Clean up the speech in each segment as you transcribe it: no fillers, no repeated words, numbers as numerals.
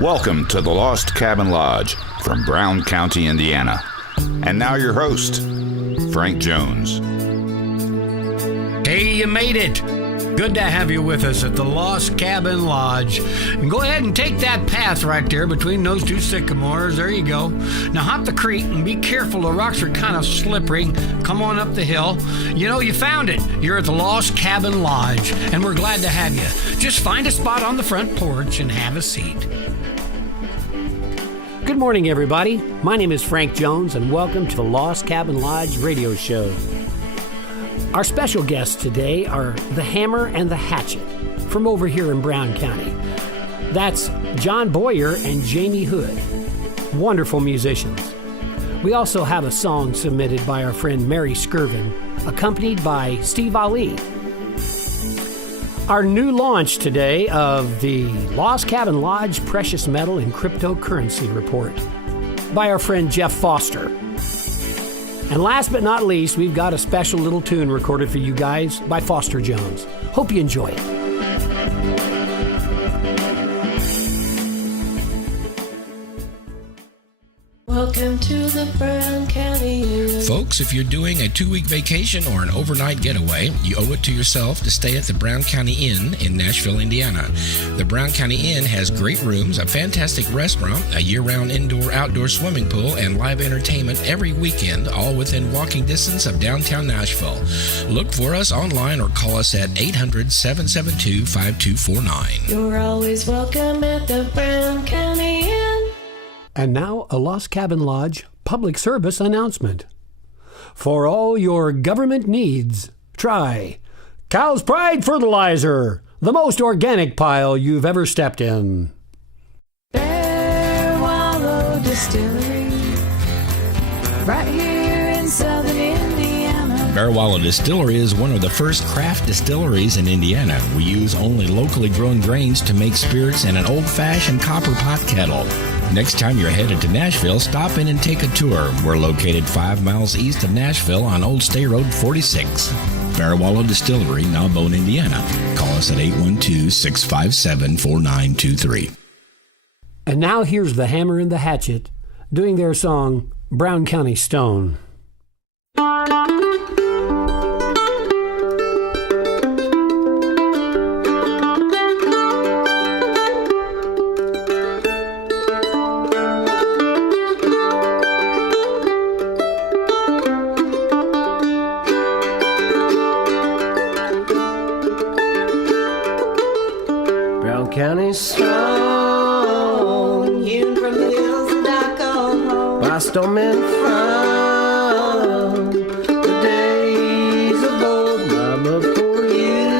Welcome to the Lost Cabin Lodge from Brown County, Indiana. And now your host, Frank Jones. Hey, you made it. Good to have you with us at the Lost Cabin Lodge. And go ahead and take that path right there between those two sycamores. There you go. Now hop the creek and be careful. The rocks are kind of slippery. Come on up the hill. You know, you found it. You're at the Lost Cabin Lodge, and we're glad to have you. Just find a spot on the front porch and have a seat. Good morning, everybody. My name is Frank Jones, and welcome to the Lost Cabin Lodge radio show. Our special guests today are the Hammer and the Hatchet from over here in Brown County. That's John Boyer and Jamie Hood, wonderful musicians. We also have a song submitted by our friend Mary Skirvin, accompanied by Steve Ali. Our new launch today of the Lost Cabin Lodge Precious Metal and Cryptocurrency Report by our friend Jeff Foster. And last but not least, we've got a special little tune recorded for you guys by Foster Jones. Hope you enjoy it. Welcome to the Brown County Inn. Folks, if you're doing a 2-week vacation or an overnight getaway, you owe it to yourself to stay at the Brown County Inn in Nashville, Indiana. The Brown County Inn has great rooms, a fantastic restaurant, a year-round indoor-outdoor swimming pool, and live entertainment every weekend, all within walking distance of downtown Nashville. Look for us online or call us at 800-772-5249. You're always welcome at the Brown County Inn. And now, a Lost Cabin Lodge public service announcement. For all your government needs, try Cow's Pride Fertilizer, the most organic pile you've ever stepped in. Bear Wallow Distillery, right here in southern Indiana. Bear Wallow Distillery is one of the first craft distilleries in Indiana. We use only locally grown grains to make spirits and an old-fashioned copper pot kettle. Next time you're headed to Nashville, stop in and take a tour. We're located 5 miles east of Nashville on Old State Road 46. Bear Wallow Distillery, Nowbone, Indiana. Call us at 812-657-4923. And now here's the Hammer and the Hatchet doing their song, Brown County Stone. County stone, hewn from the hills and I call home. By stonemen from the days of old, my love for you,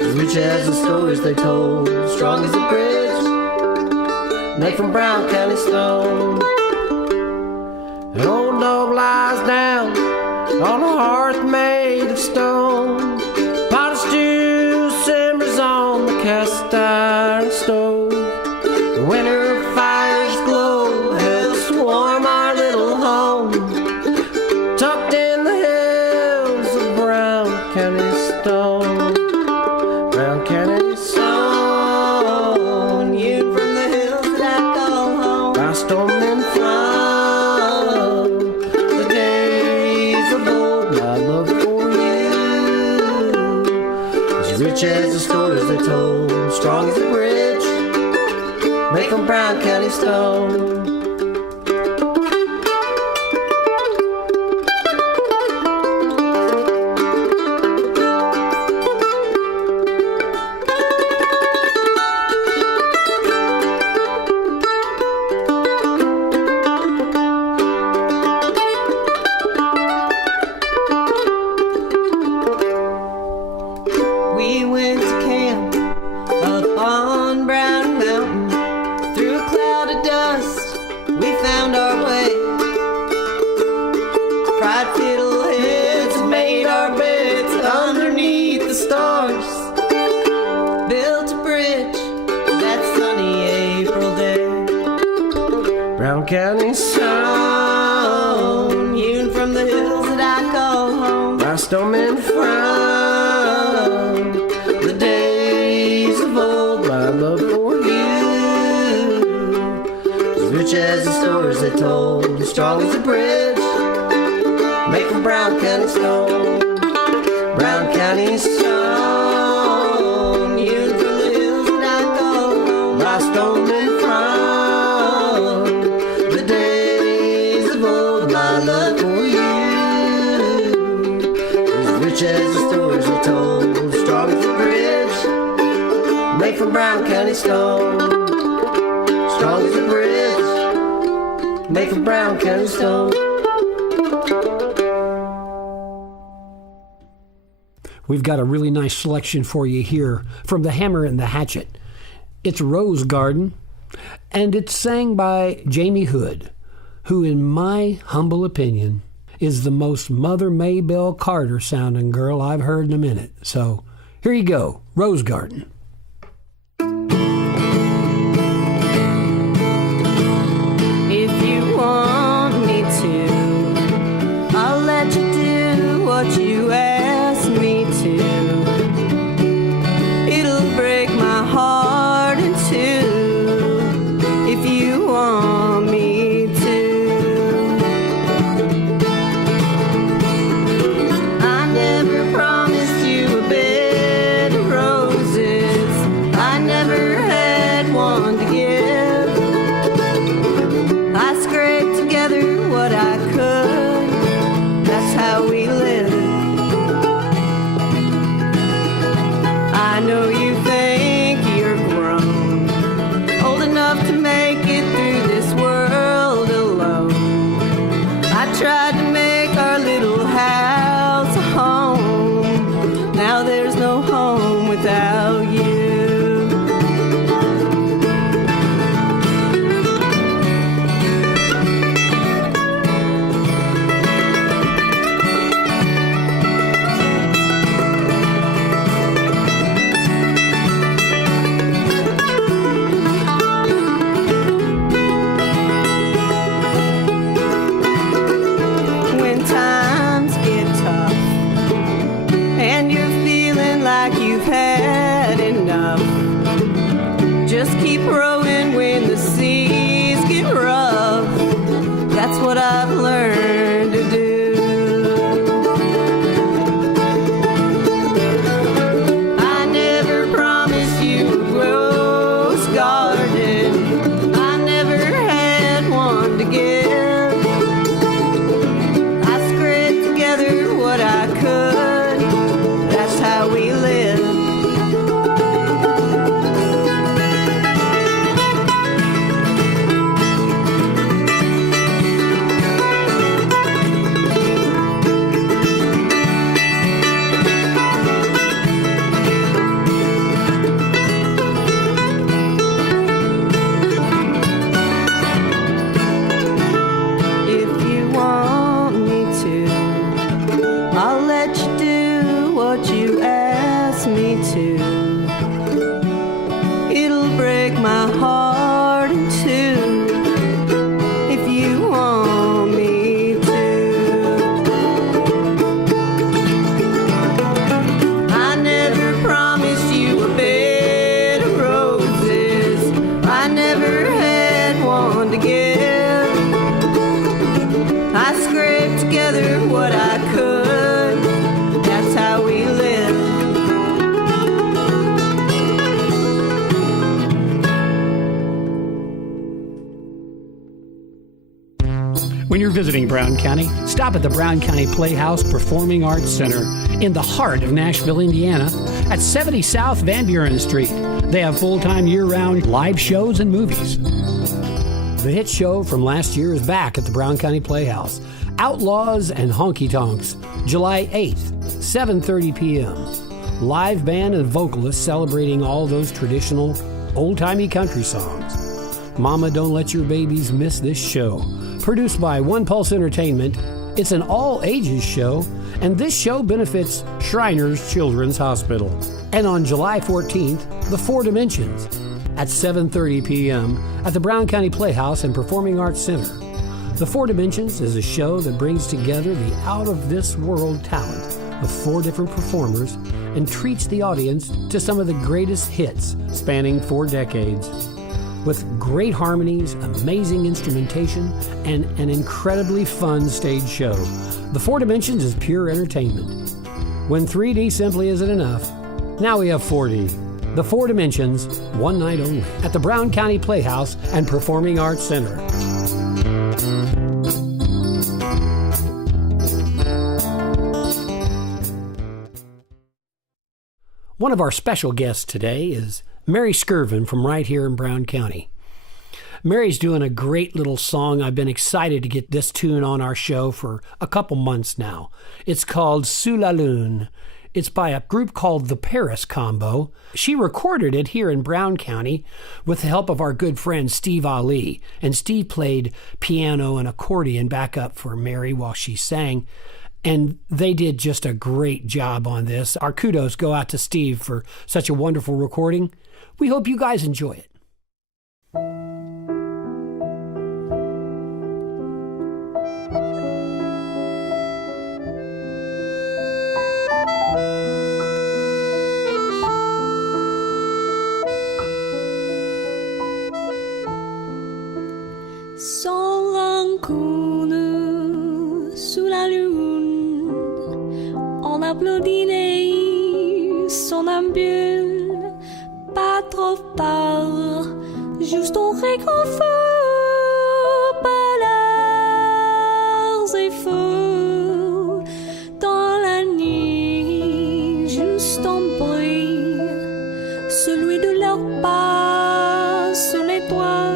as rich as the stories they told, strong as a bridge, made from Brown County stone. An old dog lies down on a hearth made of stone. Pot of stew simmers on the cast iron stove. The winter fires glow, helps warm our little home, tucked in the hills of Brown County stone. Brown County stone, hewn from the hills that I call home. By stonemen from the days of old, my love for you, as rich as the stories they told, strong as a bridge, made from Brown County stone. We went to camp up on Brown Mountain. Through a cloud of dust, we found our way. Fried fiddleheads made our beds underneath the stars. Built a bridge that sunny April day. Brown County stone, hewn from the hills that I call home. By stonemen from the days of old, my love for you, as the stories they told, strong as a bridge, made from Brown County stone. Brown County stone, hewn from the hills that I call home. My stone and from the days of old, my love for you, as rich as the stories they told, strong as a bridge, made from Brown County stone. Strong as a bridge, made from Brown County stone. We've got a really nice selection for you here from the Hammer and the Hatchet. It's Rose Garden, and it's sang by Jamie Hood, who, in my humble opinion, is the most Mother Maybelle Carter sounding girl I've heard in a minute. So here you go, Rose Garden. If you want me to, I'll let you do what you ask me to. It'll break my heart in two if you want me to. I never promised you a bed of roses. I never had one to give. I scraped together what I could. That's how we live. I know you think you're grown, old enough to make it through this world alone. I tried to make our little house a home. Now there's no home without you. When times get tough and you're feeling like you've had enough, just keep rowing when the seas get rough. That's what I've learned to do. I never promised you a rose garden. I never had one to give. I scraped together what I could. That's how we live. If you want me to, I'll let you do what you ask me to. It'll break my heart in two if you want me to. I never promised you a bed of roses. I never had one to give. I scraped together what I could. That's how we live. When you're visiting Brown County, stop at the Brown County Playhouse Performing Arts Center in the heart of Nashville, Indiana, at 70 South Van Buren Street. They have full-time year-round live shows and movies. The hit show from last year is back at the Brown County Playhouse. Outlaws and Honky Tonks, July 8th, 7:30 p.m. Live band and vocalists celebrating all those traditional, old-timey country songs. Mama, don't let your babies miss this show. Produced by One Pulse Entertainment, it's an all-ages show, and this show benefits Shriners Children's Hospital. And on July 14th, The Four Dimensions, at 7:30 p.m. at the Brown County Playhouse and Performing Arts Center. The Four Dimensions is a show that brings together the out-of-this-world talent of four different performers and treats the audience to some of the greatest hits spanning 4 decades. with great harmonies, amazing instrumentation, and an incredibly fun stage show. The Four Dimensions is pure entertainment. When 3D simply isn't enough, now we have 4D. The Four Dimensions, one night only, at the Brown County Playhouse and Performing Arts Center. One of our special guests today is Mary Skirvin from right here in Brown County. Mary's doing a great little song. I've been excited to get this tune on our show for a couple months now. It's called Sous la Lune. It's by a group called the Paris Combo. She recorded it here in Brown County with the help of our good friend Steve Ali. And Steve played piano and accordion back up for Mary while she sang. And they did just a great job on this. Our kudos go out to Steve for such a wonderful recording. We hope you guys enjoy it. Sans rancune, sous la lune, on applaudit les somnambules, pas trop tard, juste on réconfort, pas leurs efforts, dans la nuit, juste un bruit, celui de leur pas sur les toits.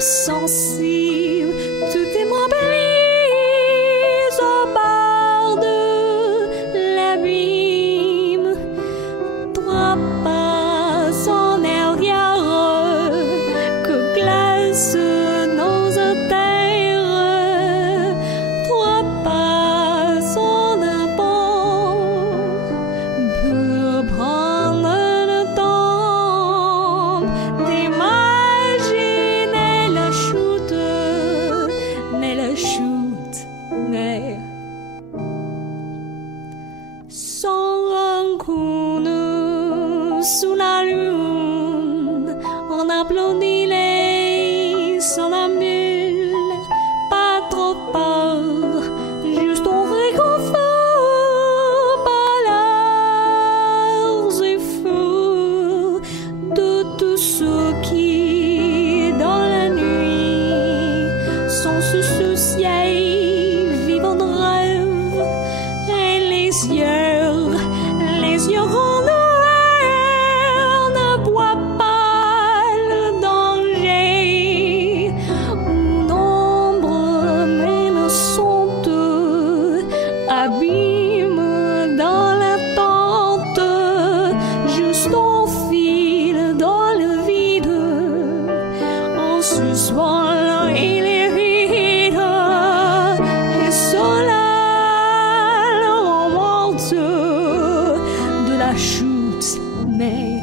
Sensible, tout est m'embellise au bord de l'abîme. Trois pas en arrière que glace nos terres. Trois pas en avant pour prendre le temps d'imaginer la chute, mais sans rancune, sous la lune, on applaudit les somnambules, pas trop tard, juste on réconfort, pas leurs efforts de tous ceux qui, dans la nuit, sans se soucier, vivant de rêve, et les yeux en noir ne voient pas le danger, où nombre même sont abîmes dans l'attente, juste on file dans le vide, en suspens et les rides, et cela on monte de la chute, mais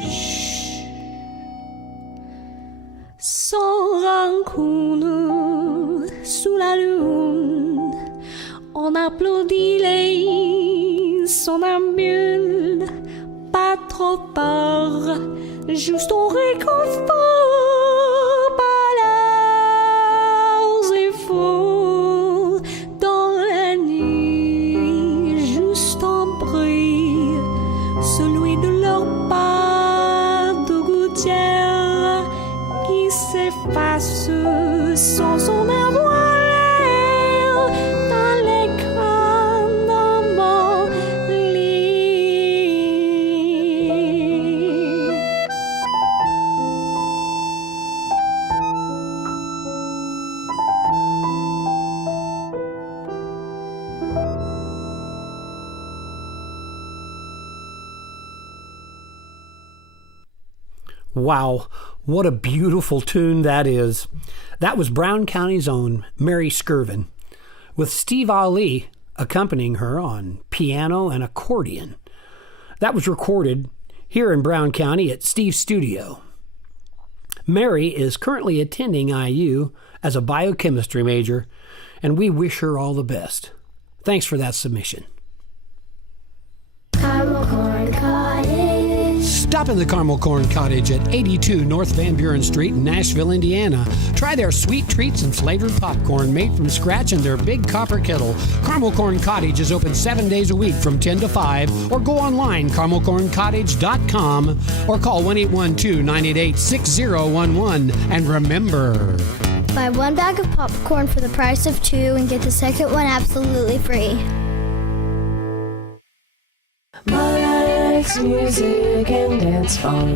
chut, sans rancune, sous la lune, on applaudit les somnambules, pas trop tard, juste on réconfort, pas leurs efforts, dans la nuit, juste un bruit, celui de leur pas de gouttière qui s'efface sans son avoir l'air dans l'écran d'un bon lit. Wow, what a beautiful tune that is. That was Brown County's own Mary Skirvin, with Steve Ali accompanying her on piano and accordion. That was recorded here in Brown County at Steve's studio. Mary is currently attending IU as a biochemistry major, and we wish her all the best. Thanks for that submission. I'm a corn cottage. Stop in the Caramel Corn Cottage at 82 North Van Buren Street in Nashville, Indiana. Try their sweet treats and flavored popcorn made from scratch in their big copper kettle. Caramel Corn Cottage is open 7 days a week from 10 to 5, or go online, caramelcorncottage.com, or call 1-812-988-6011. And remember, buy one bag of popcorn for the price of two and get the second one absolutely free. Mike's Music and Dance Bar.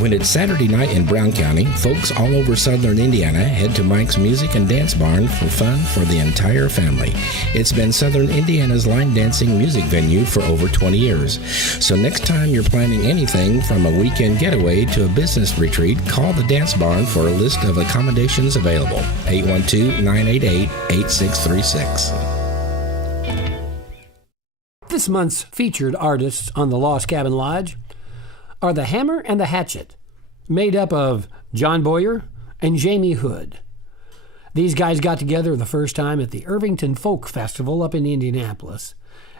When it's Saturday night in Brown County, folks all over southern Indiana head to Mike's Music and Dance Barn for fun for the entire family. It's been southern Indiana's line dancing music venue for over 20 years. So next time you're planning anything from a weekend getaway to a business retreat, call the Dance Barn for a list of accommodations available. 812-988-8636. This month's featured artists on the Lost Cabin Lodge are the Hammer and the Hatchet, made up of John Boyer and Jamie Hood. These guys got together the first time at the Irvington Folk Festival up in Indianapolis,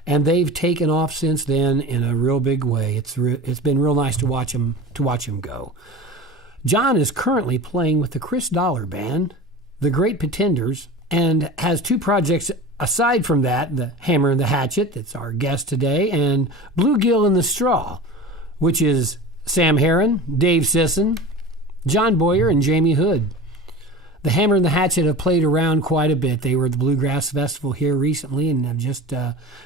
and they've taken off since then in a real big way. It's been real nice to watch them go. John is currently playing with the Chris Dollar Band, the Great Pretenders, and has two projects aside from that, the Hammer and the Hatchet, that's our guest today, and Bluegill and the Straw, which is Sam Herron, Dave Sisson, John Boyer, and Jamie Hood. The Hammer and the Hatchet have played around quite a bit. They were at the Bluegrass Festival here recently and have just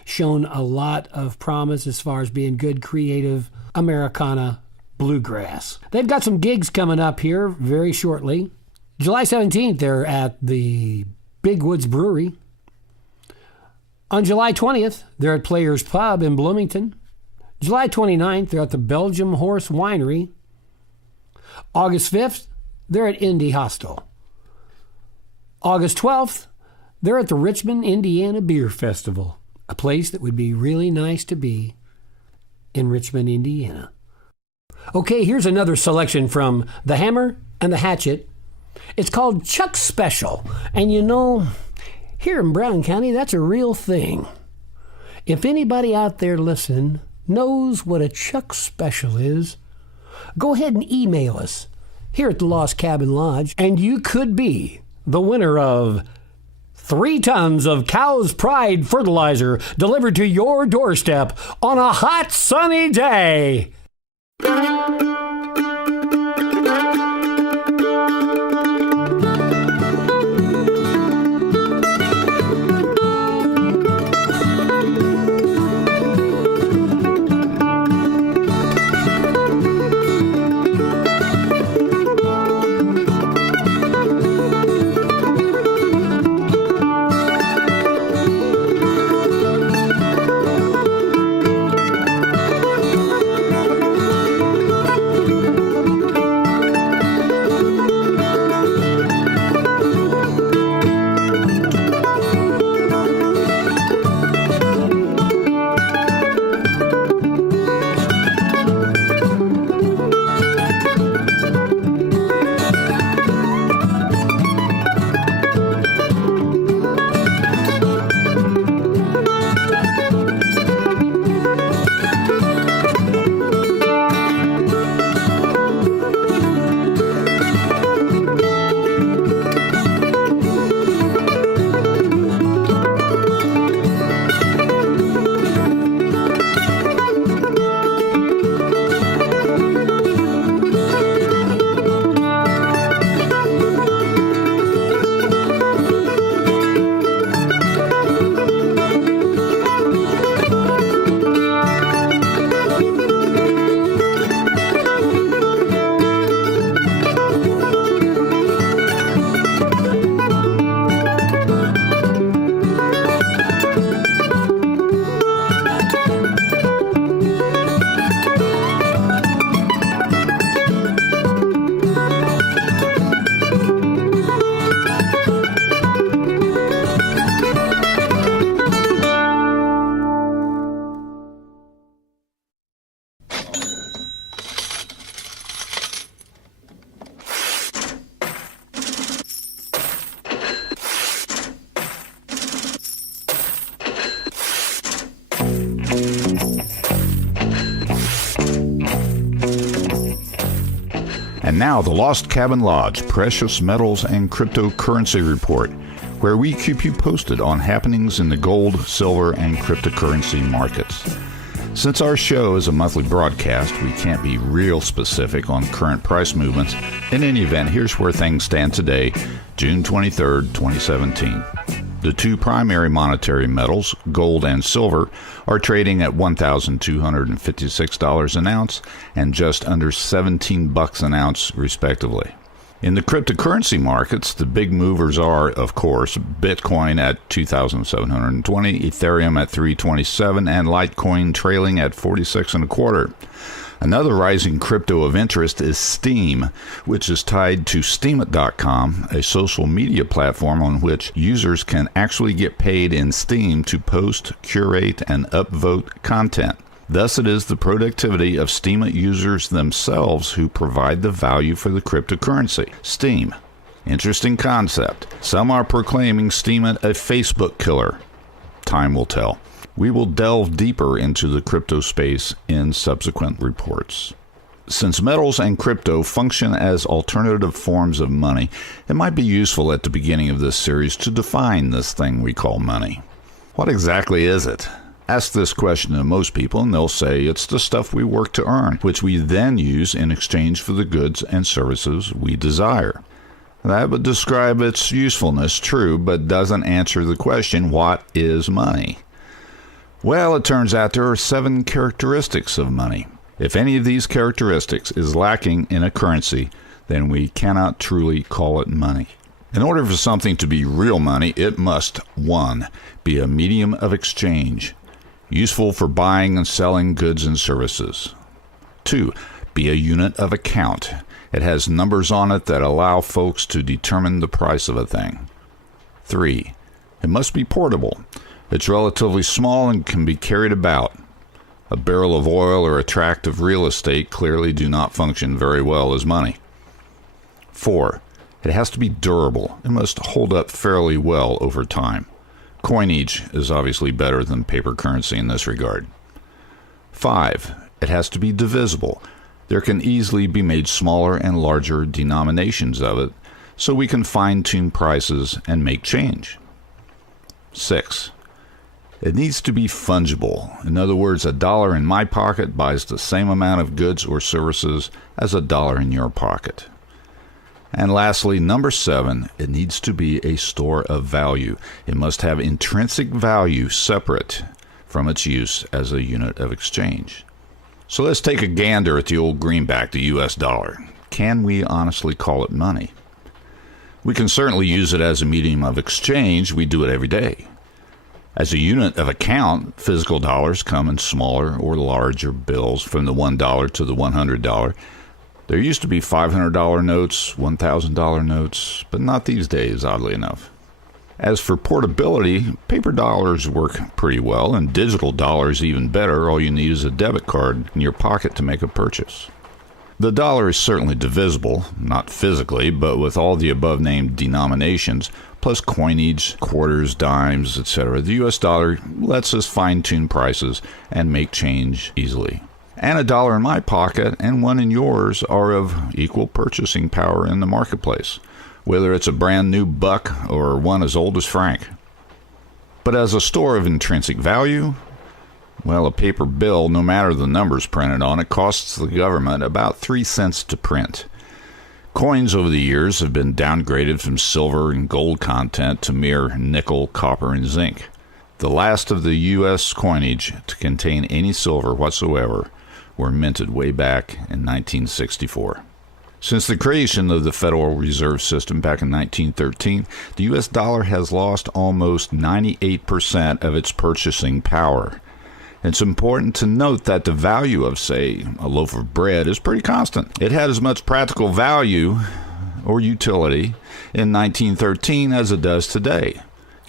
shown a lot of promise as far as being good, creative Americana bluegrass. They've got some gigs coming up here very shortly. July 17th, they're at the Big Woods Brewery. On July 20th, they're at Players Pub in Bloomington. July 29th, they're at the Belgium Horse Winery. August 5th, they're at Indy Hostel. August 12th, they're at the Richmond, Indiana Beer Festival, a place that would be really nice to be in Richmond, Indiana. Okay, here's another selection from the Hammer and the Hatchet. It's called Chuck Special, and you know, here in Brown County, that's a real thing. If anybody out there listening knows what a Chuck Special is, go ahead and email us here at the Lost Cabin Lodge, and you could be the winner of 3 tons of Cow's Pride fertilizer delivered to your doorstep on a hot, sunny day. And now the Lost Cabin Lodge Precious Metals and Cryptocurrency Report, where we keep you posted on happenings in the gold, silver, and cryptocurrency markets. Since our show is a monthly broadcast, we can't be real specific on current price movements. In any event, here's where things stand today, June 23rd, 2017. The two primary monetary metals, gold and silver, are trading at $1,256 an ounce and just under $17 an ounce, respectively. In the cryptocurrency markets, the big movers are, of course, Bitcoin at $2,720, Ethereum at $327, and Litecoin trailing at $46.25. Another rising crypto of interest is Steem, which is tied to Steemit.com, a social media platform on which users can actually get paid in Steem to post, curate, and upvote content. Thus, it is the productivity of Steemit users themselves who provide the value for the cryptocurrency. Steem. Interesting concept. Some are proclaiming Steemit a Facebook killer. Time will tell. We will delve deeper into the crypto space in subsequent reports. Since metals and crypto function as alternative forms of money, it might be useful at the beginning of this series to define this thing we call money. What exactly is it? Ask this question to most people and they'll say it's the stuff we work to earn, which we then use in exchange for the goods and services we desire. That would describe its usefulness, true, but doesn't answer the question, what is money? Well, it turns out there are 7 characteristics of money. If any of these characteristics is lacking in a currency, then we cannot truly call it money. In order for something to be real money, it must, 1, be a medium of exchange, useful for buying and selling goods and services. 2, be a unit of account. It has numbers on it that allow folks to determine the price of a thing. 3, it must be portable. It's relatively small and can be carried about. A barrel of oil or a tract of real estate clearly do not function very well as money. 4, it has to be durable. It must hold up fairly well over time. Coinage is obviously better than paper currency in this regard. 5, it has to be divisible. There can easily be made smaller and larger denominations of it, so we can fine-tune prices and make change. 6, it needs to be fungible. In other words, $1 in my pocket buys the same amount of goods or services as $1 in your pocket. And lastly, number 7, it needs to be a store of value. It must have intrinsic value separate from its use as a unit of exchange. So let's take a gander at the old greenback, the US dollar. Can we honestly call it money? We can certainly use it as a medium of exchange. We do it every day. As a unit of account, physical dollars come in smaller or larger bills from the $1 to the $100. There used to be $500 notes, $1,000 notes, but not these days, oddly enough. As for portability, paper dollars work pretty well, and digital dollars even better. All you need is a debit card in your pocket to make a purchase. The dollar is certainly divisible, not physically, but with all the above-named denominations, plus coinage, quarters, dimes, etc., the US dollar lets us fine-tune prices and make change easily. And $1 in my pocket and one in yours are of equal purchasing power in the marketplace, whether it's a brand new buck or one as old as Frank. But as a store of intrinsic value, well, a paper bill, no matter the numbers printed on it, costs the government about 3 cents to print. Coins over the years have been downgraded from silver and gold content to mere nickel, copper, and zinc. The last of the U.S. coinage to contain any silver whatsoever were minted way back in 1964. Since the creation of the Federal Reserve System back in 1913, the U.S. dollar has lost almost 98% of its purchasing power. It's important to note that the value of, say, a loaf of bread is pretty constant. It had as much practical value or utility in 1913 as it does today.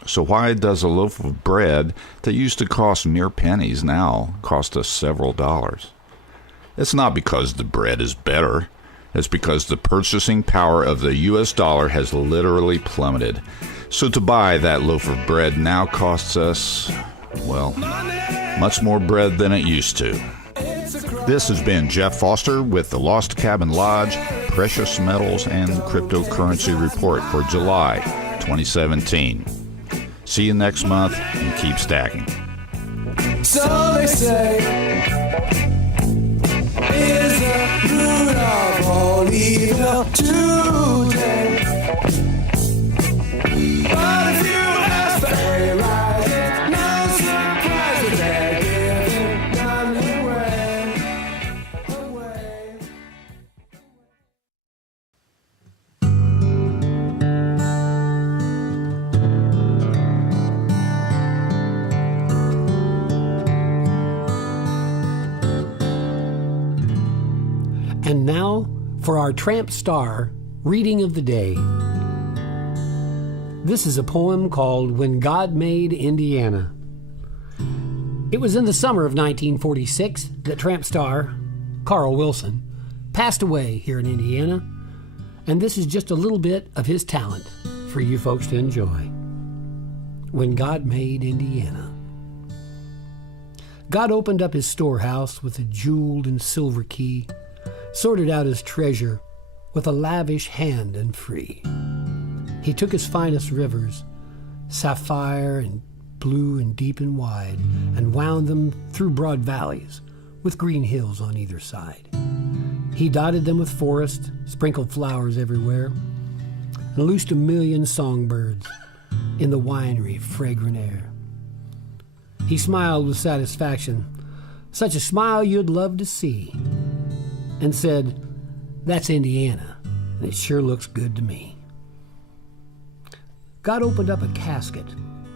So why does a loaf of bread that used to cost mere pennies now cost us several dollars? It's not because the bread is better. It's because the purchasing power of the U.S. dollar has literally plummeted. So to buy that loaf of bread now costs us, well, much more bread than it used to. This has been Jeff Foster with the Lost Cabin Lodge Precious Metals and Cryptocurrency Report for July 2017. See you next month and keep stacking. So they say, is the root of all evil today. But if you ask the right, no surprise that they're giving none away. And now for our Tramp Starr reading of the day. This is a poem called When God Made Indiana. It was in the summer of 1946 that Tramp Starr, Carl Wilson, passed away here in Indiana, and this is just a little bit of his talent for you folks to enjoy. When God Made Indiana. God opened up his storehouse with a jeweled and silver key, sorted out his treasure with a lavish hand and free. He took his finest rivers, sapphire and blue and deep and wide, and wound them through broad valleys with green hills on either side. He dotted them with forest, sprinkled flowers everywhere, and loosed a million songbirds in the winery fragrant air. He smiled with satisfaction, such a smile you'd love to see, and said, "That's Indiana, and it sure looks good to me." God opened up a casket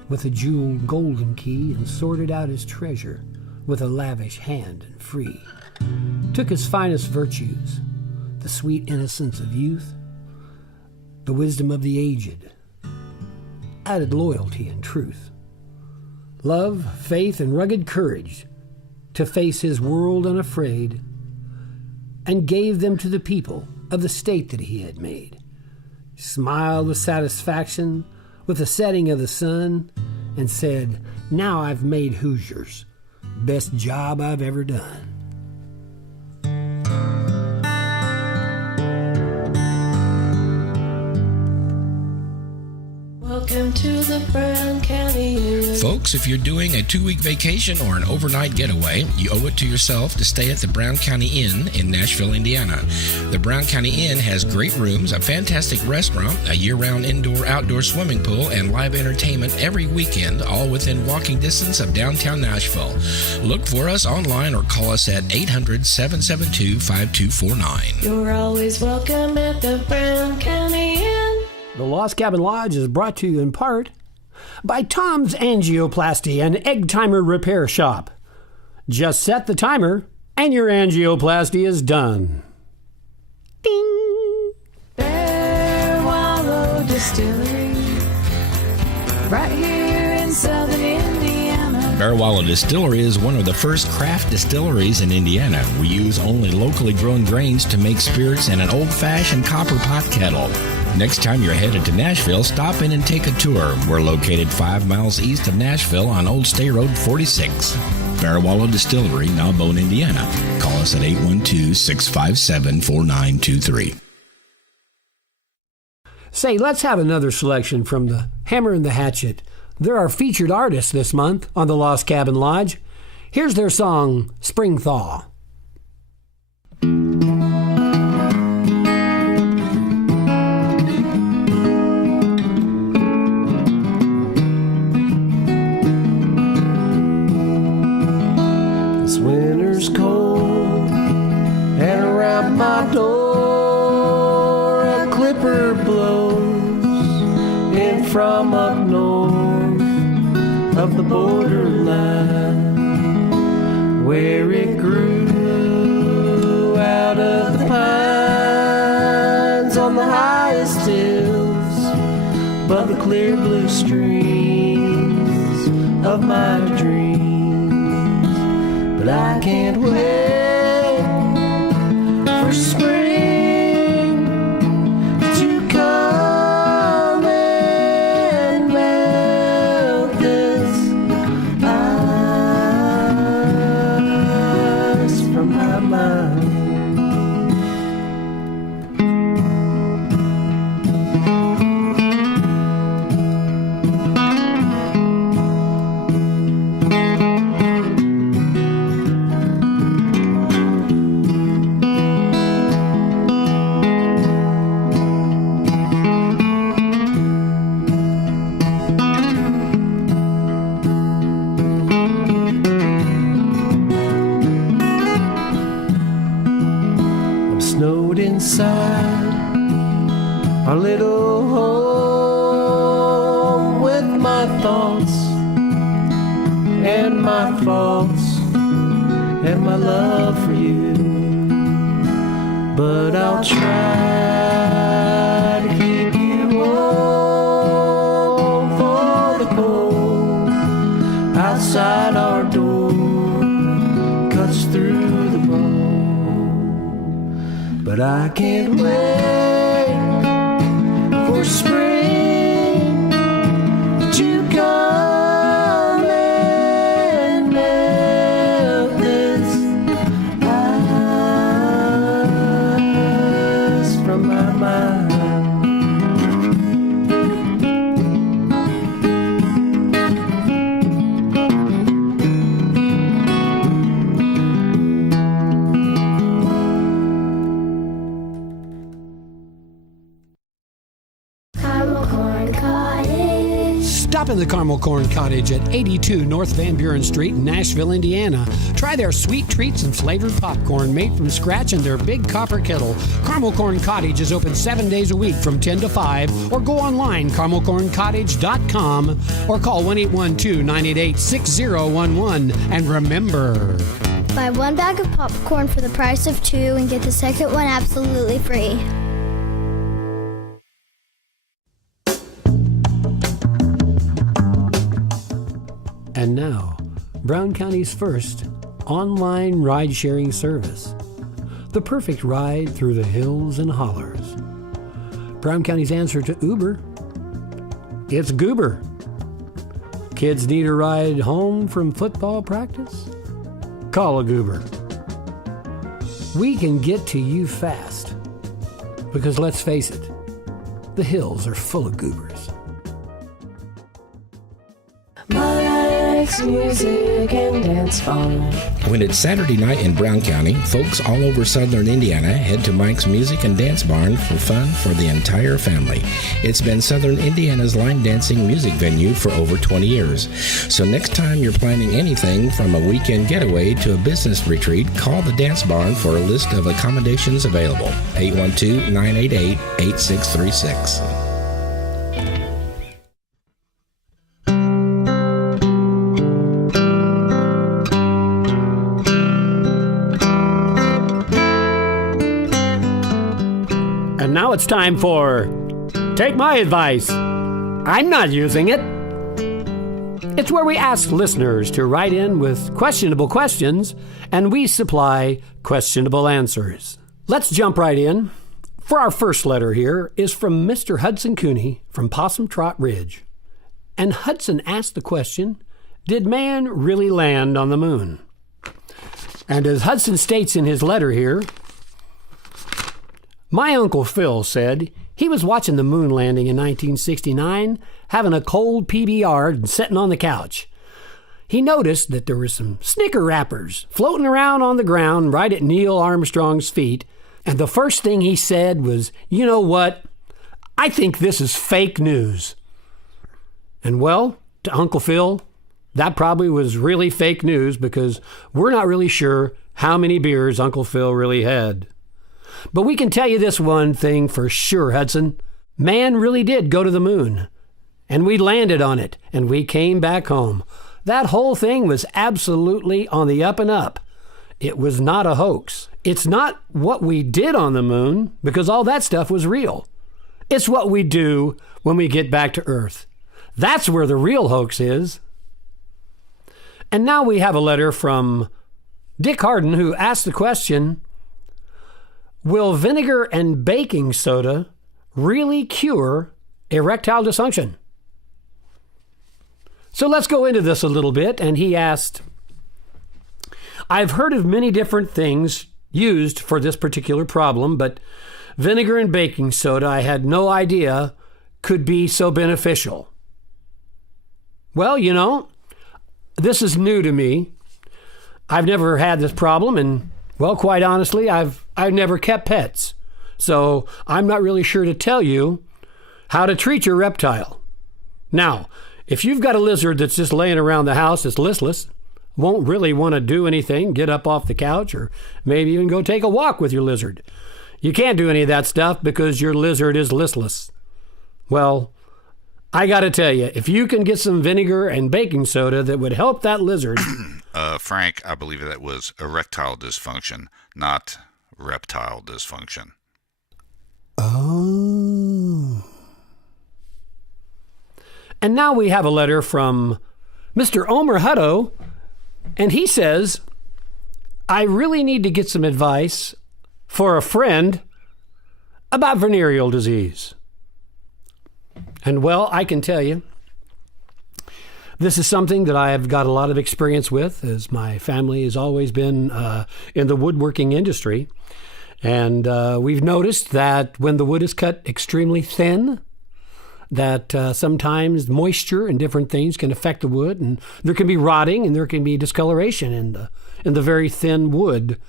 with a jeweled golden key and sorted out his treasure with a lavish hand and free. Took his finest virtues, the sweet innocence of youth, the wisdom of the aged, added loyalty and truth, love, faith, and rugged courage to face his world unafraid, and gave them to the people of the state that he had made. Smiled with satisfaction with the setting of the sun, and said, "Now I've made Hoosiers. Best job I've ever done." Welcome to the Brown County Inn. Folks, if you're doing a 2-week vacation or an overnight getaway, you owe it to yourself to stay at the Brown County Inn in Nashville, Indiana. The Brown County Inn has great rooms, a fantastic restaurant, a year-round indoor-outdoor swimming pool, and live entertainment every weekend, all within walking distance of downtown Nashville. Look for us online or call us at 800-772-5249. You're always welcome at the Brown County Inn. The Lost Cabin Lodge is brought to you in part by Tom's Angioplasty and Egg Timer Repair Shop. Just set the timer and your angioplasty is done. Ding! Bear Wallow Distillery, right here in southern Indiana. Bear Wallow Distillery is one of the first craft distilleries in Indiana. We use only locally grown grains to make spirits in an old-fashioned copper pot kettle. Next time you're headed to Nashville, stop in and take a tour. We're located 5 miles east of Nashville on Old State Road 46. Bear Wallow Distillery, Narbonne, Indiana. Call us at 812-657-4923. Say, let's have another selection from the Hammer and The Hatchet. They're our featured artists this month on the Lost Cabin Lodge. Here's their song, Spring Thaw. This winter's cold, and around my door a clipper blows in from up north of the borderline, where it grew out of the pines on the highest hills, above the clear blue streams of my dreams. But I can't wait for spring to come and melt this ice from my mind. snowed inside our little home with my thoughts and my faults and my love for you. But I'll try to keep you warm, for the cold outside our door cuts through the bone. But I can't wait for spring to come and melt this ice from my mind. Caramel corn cottage. Stop in the Caramel Corn Cottage at 82 North Van Buren Street in Nashville, Indiana. Try their sweet treats and flavored popcorn made from scratch in their big copper kettle. Caramel Corn Cottage is open 7 days a week from 10 to 5, or go online, caramelcorncottage.com, or call 1-812-988-6011. And remember, Buy one bag of popcorn for the price of two and get the second one absolutely free. and now, Brown County's first online ride-sharing service. The perfect ride through the hills and hollers. Brown County's answer to Uber, it's Goober. Kids need a ride home from football practice? Call a Goober. We can get to you fast. Because let's face it, the hills are full of goobers. Mike's Music and Dance Bar. When it's Saturday night in Brown County, folks all over southern Indiana head to Mike's Music and Dance Barn for fun for the entire family. It's been southern Indiana's line dancing music venue for over 20 years. So next time you're planning anything from a weekend getaway to a business retreat, call the Dance Barn for a list of accommodations available. 812-988-8636. And now it's time for Take My Advice. I'm not using it. It's where we ask listeners to write in with questionable questions, and we supply questionable answers. Let's jump right in. For our first letter here is from Mr. Hudson Cooney from Possum Trot Ridge. And Hudson asked the question, did man really land on the moon? And as Hudson states in his letter here, my Uncle Phil said he was watching the moon landing in 1969, having a cold PBR and sitting on the couch. He noticed that there were some Snicker wrappers floating around on the ground right at Neil Armstrong's feet, and the first thing he said was, you know what? I think this is fake news. And well, to Uncle Phil, that probably was really fake news because we're not really sure how many beers Uncle Phil really had. But we can tell you this one thing for sure, Hudson. Man really did go to the moon. And we landed on it, and we came back home. That whole thing was absolutely on the up and up. It was not a hoax. It's not what we did on the moon, because all that stuff was real. It's what we do when we get back to Earth. That's where the real hoax is. And now we have a letter from Dick Harden, who asked the question, will vinegar and baking soda really cure erectile dysfunction? So let's go into this a little bit. And he asked, I've heard of many different things used for this particular problem, but vinegar and baking soda I had no idea could be so beneficial. Well, you know, this is new to me. I've never had this problem, and well, quite honestly, I've never kept pets, so I'm not really sure to tell you how to treat your reptile. Now, if you've got a lizard that's just laying around the house that's listless, won't really want to do anything, get up off the couch, or maybe even go take a walk with your lizard, You can't do any of that stuff because your lizard is listless. Well, I got to tell you, if you can get some vinegar and baking soda that would help that lizard. Frank, I believe that was erectile dysfunction, not reptile dysfunction. Oh. And now we have a letter from Mr. Omer Hutto, and he says, I really need to get some advice for a friend about venereal disease. And well, I can tell you, this is something that I have got a lot of experience with, as my family has always been in the woodworking industry. And we've noticed that when the wood is cut extremely thin, that sometimes moisture and different things can affect the wood, and there can be rotting and there can be discoloration in the very thin wood.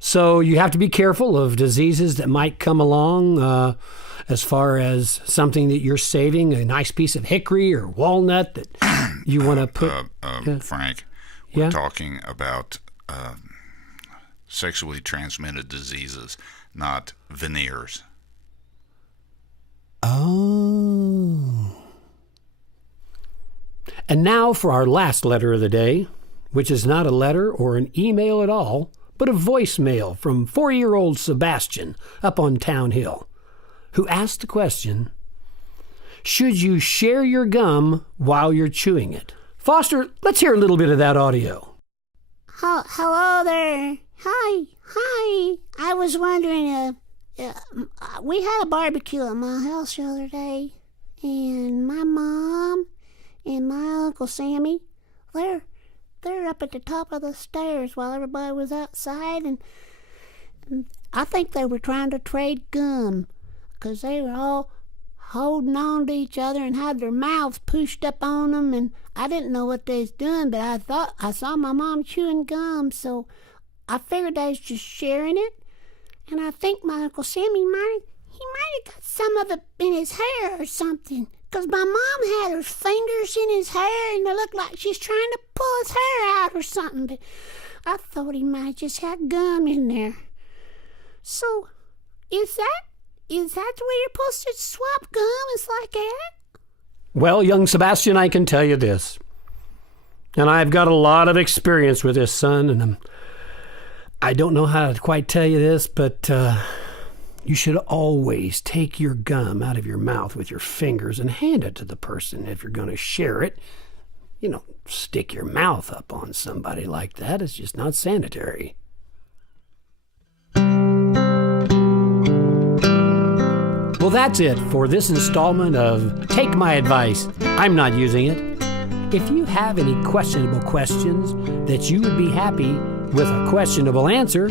So you have to be careful of diseases that might come along as far as something that you're saving, a nice piece of hickory or walnut that you want to put. Frank, we're talking about sexually transmitted diseases, not veneers. Oh. And now for our last letter of the day, which is not a letter or an email at all, but a voicemail from 4-year-old Sebastian up on Town Hill, who asked the question, should you share your gum while you're chewing it? Foster, let's hear a little bit of that audio. Hello there. Hi. I was wondering, we had a barbecue at my house the other day, and my mom and my Uncle Sammy, they're up at the top of the stairs while everybody was outside, and I think they were trying to trade gum, because they were all holding on to each other and had their mouths pushed up on them, and I didn't know what they was doing, but I thought I saw my mom chewing gum, so I figured they was just sharing it. And I think my Uncle Sammy might have got some of it in his hair or something, because my mom had her fingers in his hair and it looked like she's trying to pull his hair out or something, but I thought he might have just had gum in there. So, is that the way you're supposed to swap gum? It's like that? Well, young Sebastian, I can tell you this, and I've got a lot of experience with this, son, and I don't know how to quite tell you this, but you should always take your gum out of your mouth with your fingers and hand it to the person. If you're going to share it, you know, stick your mouth up on somebody like that. It's just not sanitary. Well, that's it for this installment of Take My Advice. I'm not using it. If you have any questionable questions that you would be happy with a questionable answer,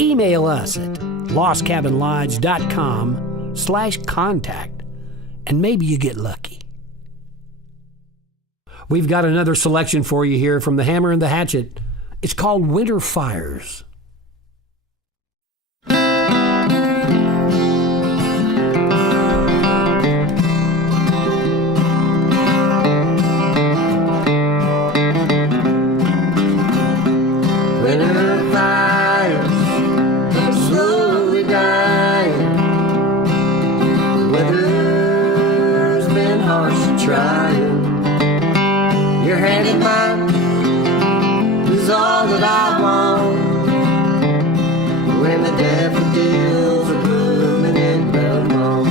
email us at lostcabinlodge.com/contact, and maybe you get lucky. We've got another selection for you here from the Hammer and the Hatchet. It's called Winter Fires. Winter fires are slowly dying. The weather's been harsh and trying. Your hand in mine is all that I want. When the daffodils are blooming in Belmont,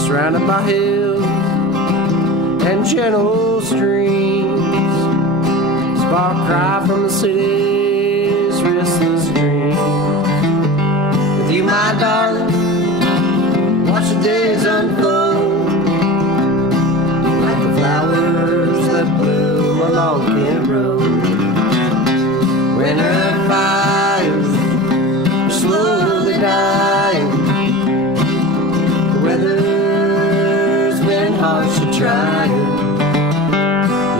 surrounded by hills and gentle streams, far cry from the city's restless dream. With you, my darling, watch the days unfold like the flowers that bloom along Kent Road. Winter fires are slowly dying. The weather's been harsh and trying.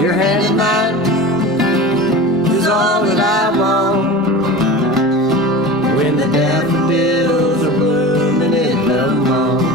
Your hand in mine is all that I want. When the daffodils are blooming in Belmont.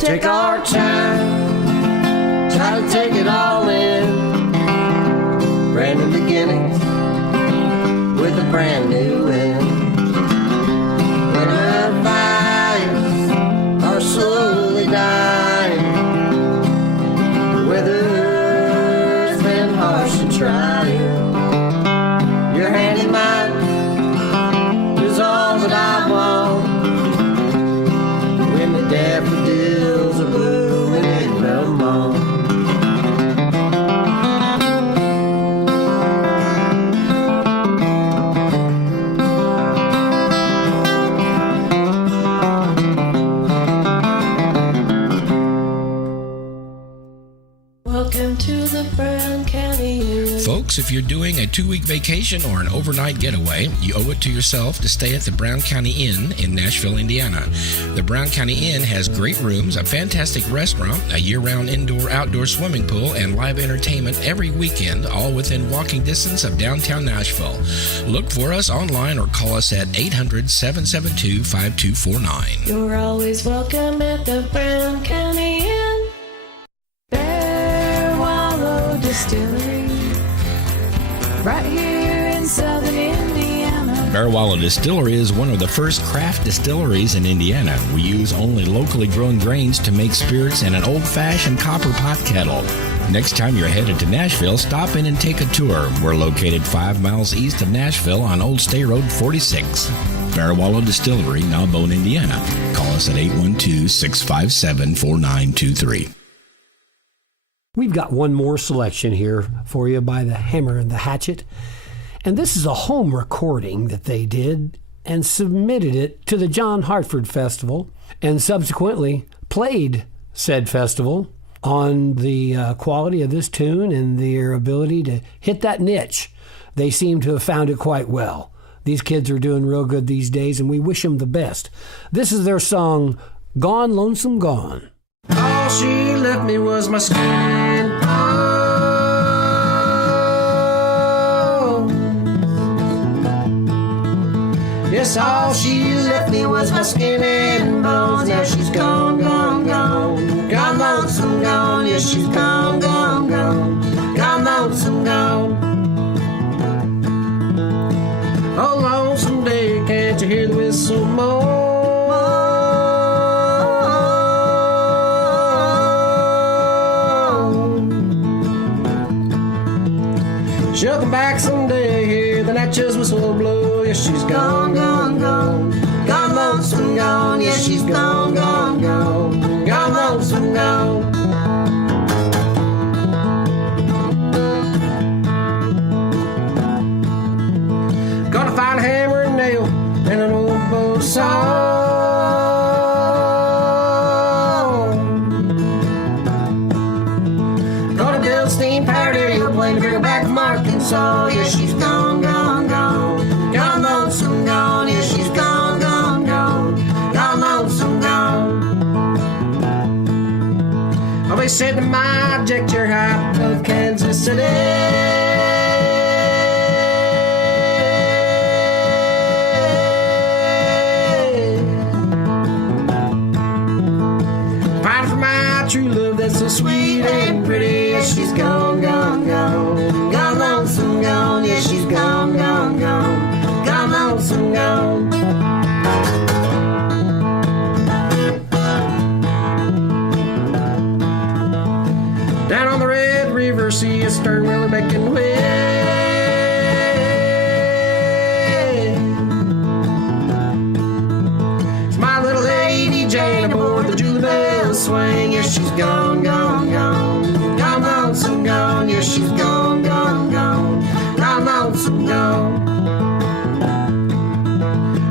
take our time, try to take it all in. Brand new beginnings with a brand new end. When our fires are slowly dying, the weather's been harsh and trying. Your hand in mine is all that I want. When the daffodils are blooming in Belmont. Welcome to the Brown County Inn. Folks, if you're doing a 2-week vacation or an overnight getaway, you owe it to yourself to stay at the Brown County Inn in Nashville, Indiana. The Brown County Inn has great rooms, a fantastic restaurant, a year-round indoor-outdoor swimming pool, and live entertainment every weekend, all within walking distance of downtown Nashville. Look for us online or call us at 800-772-5249. You're always welcome at the Brown County Inn. Bear Wallow Distillery, right here in southern Indiana. Bear Wallow Distillery is one of the first craft distilleries in Indiana. We use only locally grown grains to make spirits in an old-fashioned copper pot kettle. Next time you're headed to Nashville, stop in and take a tour. We're located 5 miles east of Nashville on Old State Road 46. Bear Wallow Distillery, Narbonne, Indiana. Call us at 812-657-4923. We've got one more selection here for you by the Hammer and the Hatchet. And this is a home recording that they did and submitted it to the John Hartford Festival and subsequently played said festival on the quality of this tune and their ability to hit that niche. They seem to have found it quite well. These kids are doing real good these days, and we wish them the best. This is their song, Gone Lonesome Gone. All she left me was my skin and bones. Yes, all she left me was my skin and bones. Now she's gone, gone, gone. Gone lonesome gone. Yes, she's gone, gone, gone. Gone lonesome gone. Oh, lonesome day, can't you hear the whistle moan? She'll come back someday, hear the Natchez whistle blow. Yes, she's gone, gone, gone. Gone lonesome gone. Yes, she's gone, gone, gone. Gone lonesome gone. Gonna find a hammer and nail and an old bow saw. Gonna build a steam-powered airplane to bring her back from Arkansas. Yes, she's gone, gone, gone. Gone lonesome gone. Yes, she's gone, gone, gone. Gone lonesome gone. I'll be sitting in my jet chair high above Kansas City. True love that's so sweet and pretty. Yes, she's gone, gone, gone. Gone lonesome gone. Yes, she's gone, gone, gone. Gone lonesome gone. Down on the Red River, see a stern wheeler making way. It's my little Lady Jane aboard the Julie Bell swing. Yes, she's gone, gone, gone. Gone lonesome gone. Yes, she's gone, gone, gone. Gone lonesome gone.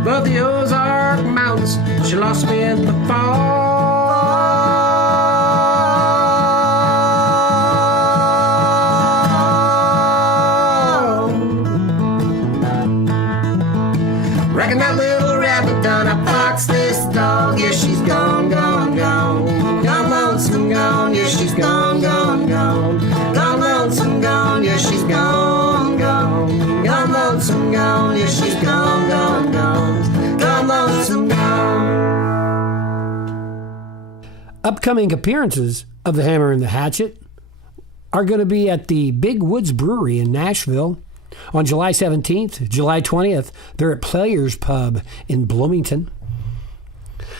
Above the Ozark Mountains, she lost me in the fall. Reckon that little rabbit done I fox this dog. Yes, she's gone, gone, gone. Gone lonesome gone. Yes, she's gone, gone, gone. Gone lonesome gone. Yes, she's gone, gone. Gone lonesome gone. Yes, she's gone, gone, gone. Gone lonesome gone. Upcoming appearances of the Hammer and the Hatchet are going to be at the Big Woods Brewery in Nashville on July 17th. July 20th, they're at Players Pub in Bloomington.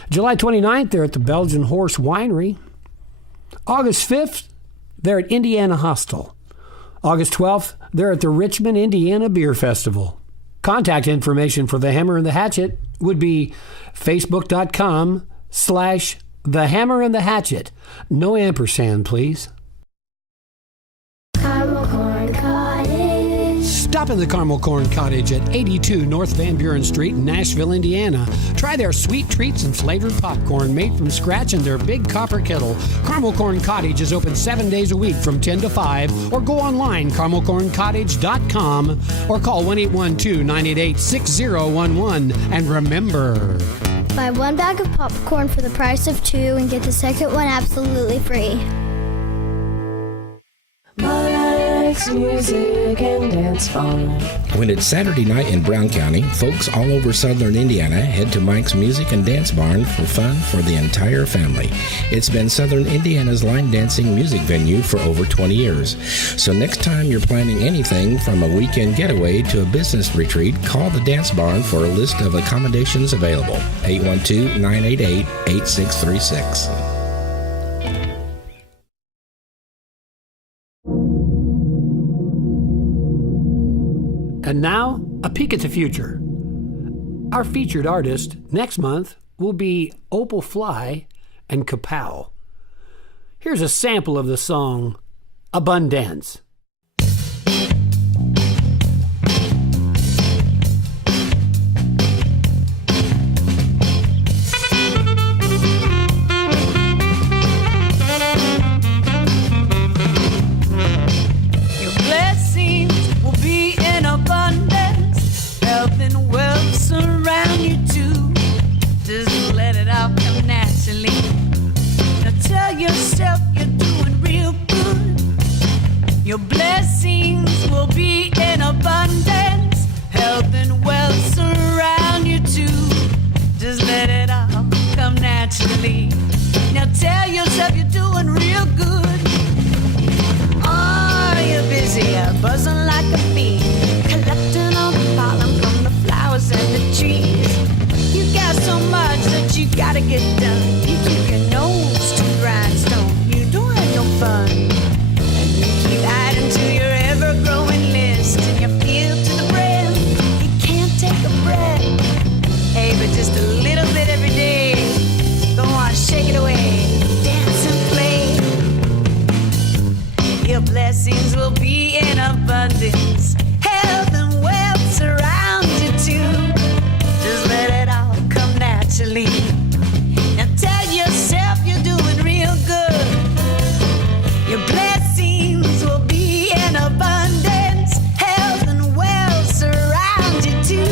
July 29th, they're at the Belgian Horse Winery. August 5th, they're at Indiana Hostel. August 12th, they're at the Richmond, Indiana Beer Festival. Contact information for the Hammer and the Hatchet would be facebook.com/The Hammer and the Hatchet. No ampersand, please. Caramel Corn Cottage. Stop in the Caramel Corn Cottage at 82 North Van Buren Street in Nashville, Indiana. Try their sweet treats and flavored popcorn made from scratch in their big copper kettle. Caramel Corn Cottage is open 7 days a week from 10 to 5, or go online, caramelcorncottage.com, or call 1-812-988-6011. And remember, Buy one bag of popcorn for the price of 2 and get the second one absolutely free. Mike's Music and Dance Bar. When it's Saturday night in Brown County, folks all over southern Indiana head to Mike's Music and Dance Barn for fun for the entire family. It's been southern Indiana's line dancing music venue for over 20 years. So next time you're planning anything from a weekend getaway to a business retreat, call the Dance Barn for a list of accommodations available. 812-988-8636. and now, a peek at the future. Our featured artist next month will be Opal Fly and Kapow. Here's a sample of the song, Abundance. Your blessings will be in abundance. Health and wealth surround you too. Just let it all come naturally. Now tell yourself you're doing real good. Are you busy? Buzzing like a bee, collecting all the pollen from the flowers and the trees. You got so much that you gotta get done. You keep your nose to the grindstone. You don't have no fun. Adding to your ever-growing list, and you feel to the brim. You can't take a breath. Hey, but just a little bit every day. Go on, shake it away, dance and play. Your blessings will be in abundance. Health and wealth surround you too. Just let it all come naturally. Now tell yourself you're doing real good. Your blessings will be in abundance. Health and wealth surround you too.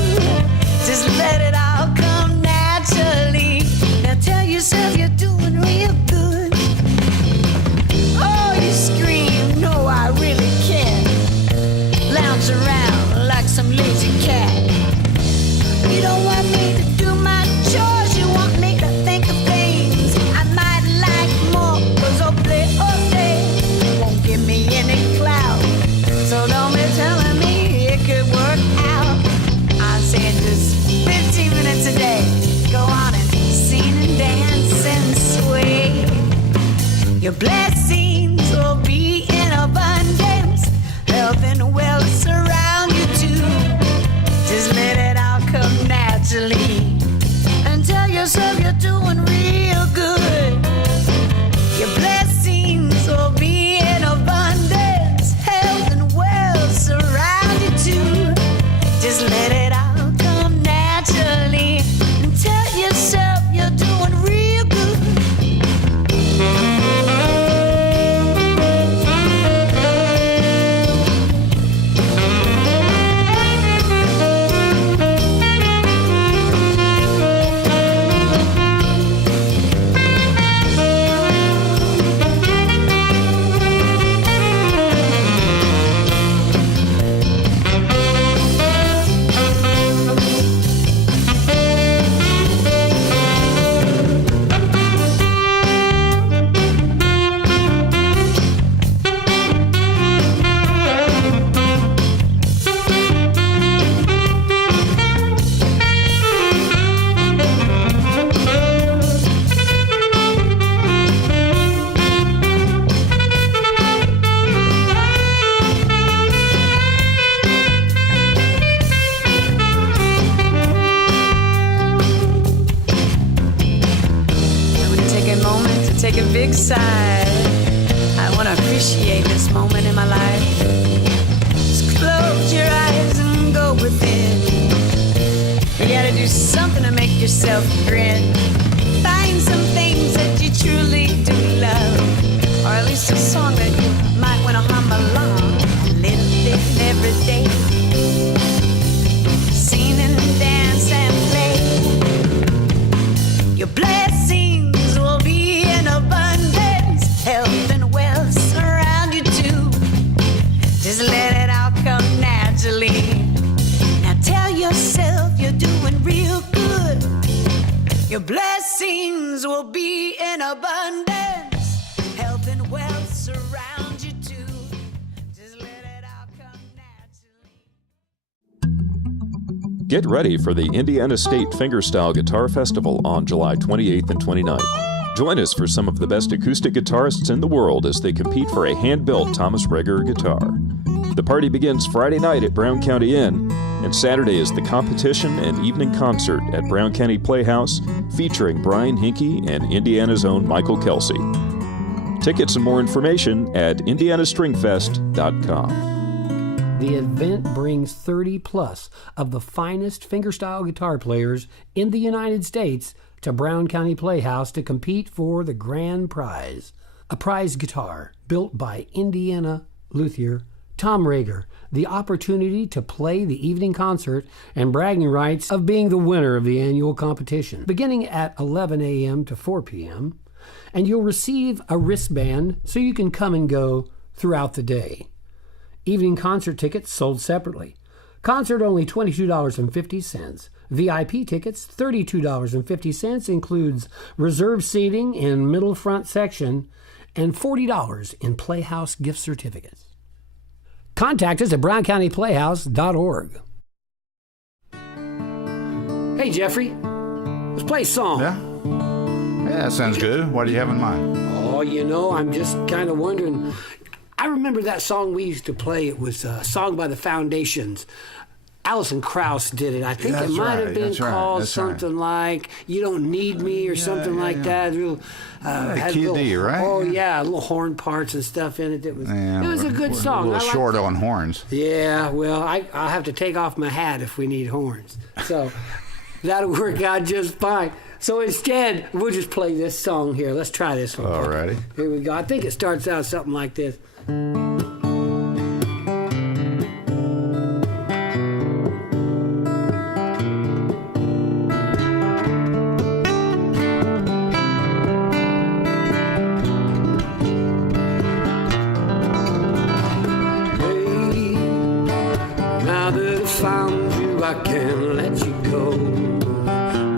Just let it all come naturally. Now tell yourself you're doing real good. Oh, you scream, no, I really can't. Lounge around like some lazy cat. You don't want me to do my chores. You want me to think of things I might like more. 'Cause I'll play all day. Won't give me any clout. So don't be telling me it could work out. I said just 15 minutes a day. Go on and sing and dance and sway. Your blessings will be in abundance. Health and wealth surround you too. Just let it all come naturally. And tell yourself you're doing real good. Your blessings will be in abundance. Health and wealth surround you too. Just let it all come naturally. And tell yourself you're doing real good. big sigh. I want to appreciate this moment in my life. Just close your eyes and go within. You gotta do something to make yourself grin. Find some things that you truly do love, or at least a song that you might want to hum along. Living every day, sing and dance and play. Your blessings will be in abundance. Health and wealth surround you too. Just let it all come naturally. Now tell yourself you're doing real good. Your blessings will be in abundance. Health and wealth surround you too. Just let it all come naturally. Get ready for the Indiana State Fingerstyle Guitar Festival on July 28th and 29th. Join us for some of the best acoustic guitarists in the world as they compete for a hand-built Thomas Reger guitar. The party begins Friday night at Brown County Inn, and Saturday is the competition and evening concert at Brown County Playhouse featuring Brian Hinkey and Indiana's own Michael Kelsey. Tickets and more information at indianastringfest.com. The event brings 30 plus of the finest fingerstyle guitar players in the United States to Brown County Playhouse to compete for the grand prize, a prize guitar built by Indiana luthier Tom Reger, the opportunity to play the evening concert, and bragging rights of being the winner of the annual competition, beginning at 11 a.m. to 4 p.m., and you'll receive a wristband so you can come and go throughout the day. Evening concert tickets sold separately. Concert only $22.50. VIP tickets $32.50, includes reserved seating in middle front section, and $40 in Playhouse gift certificates. Contact us at browncountyplayhouse.org. Hey, Jeffrey, let's play a song. Yeah, that sounds good. What do you have in mind? Oh, you know, I'm just kind of wondering. I remember that song we used to play. It was a song by the Foundations. Alison Krauss did it. I think it might have been called something like "You Don't Need Me" or something like that. Real, Key D, right? Oh yeah, little horn parts and stuff in it. It was a good song. A little short on horns. Yeah, well, I'll have to take off my hat if we need horns. So that'll work out just fine. So instead, we'll just play this song here. Let's try this one. Alrighty. Here we go. I think it starts out something like this. Found you, I can't let you go.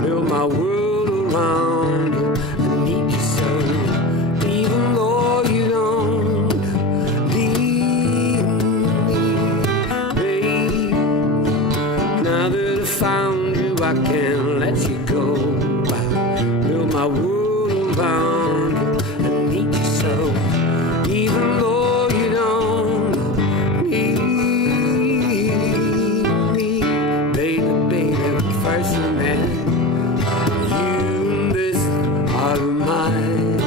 Build my world around you, I need you so. Even though you don't need me, babe. Now that I found you, I can't let you go. Build my world around you, I need you so. Even though you don't need first man, you and this heart of mine.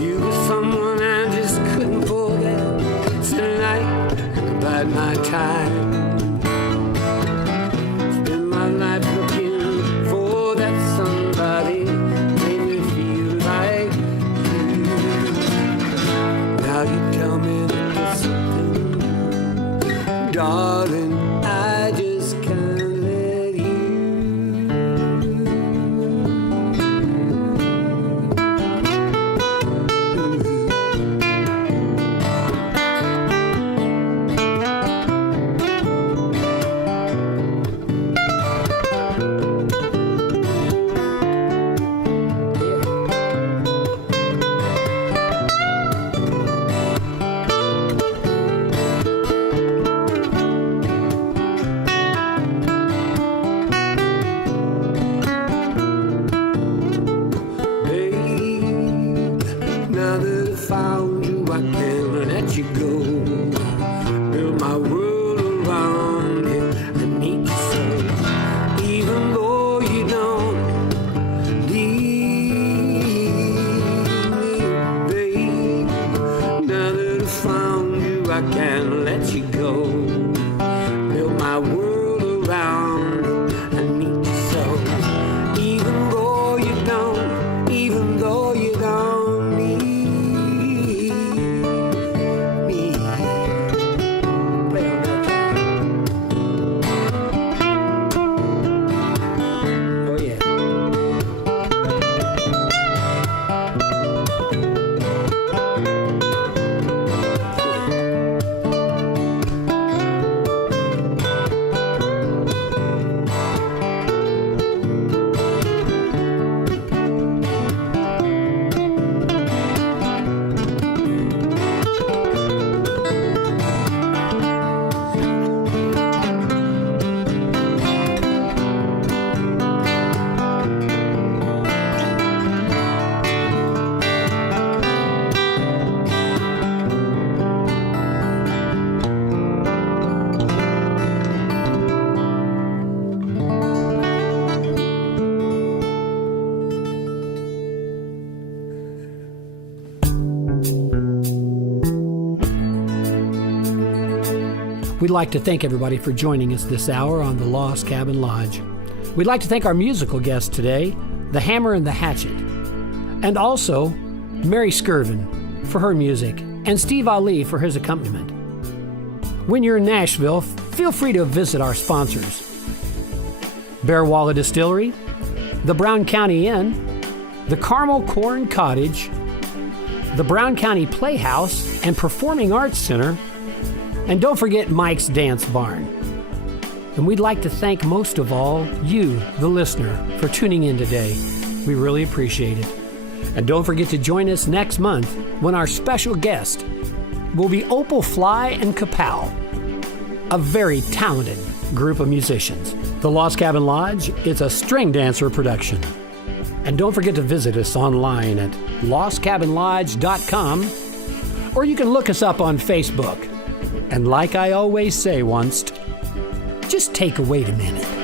You were someone I just couldn't forget. Tonight, about my time. Spend my life looking for that somebody. Made me feel like you. Now you tell me that there's something, darling, I just can't. and let you go. Build my world around I need you so. Even though you don't, even though you don't need me. Play on that. Oh yeah. We'd like to thank everybody for joining us this hour on the Lost Cabin Lodge. We'd like to thank our musical guests today, the Hammer and the Hatchet, and also Mary Skirvin for her music, and Steve Ali for his accompaniment. When you're in Nashville, feel free to visit our sponsors: Bear Walla Distillery, the Brown County Inn, the Carmel Corn Cottage, the Brown County Playhouse and Performing Arts Center, and don't forget Mike's Dance Barn. And we'd like to thank most of all you, the listener, for tuning in today. We really appreciate it. And don't forget to join us next month when our special guest will be Opal Fly and Kapow, a very talented group of musicians. The Lost Cabin Lodge is a String Dancer production. And don't forget to visit us online at lostcabinlodge.com, or you can look us up on Facebook. And like I always say once, just take a wait a minute.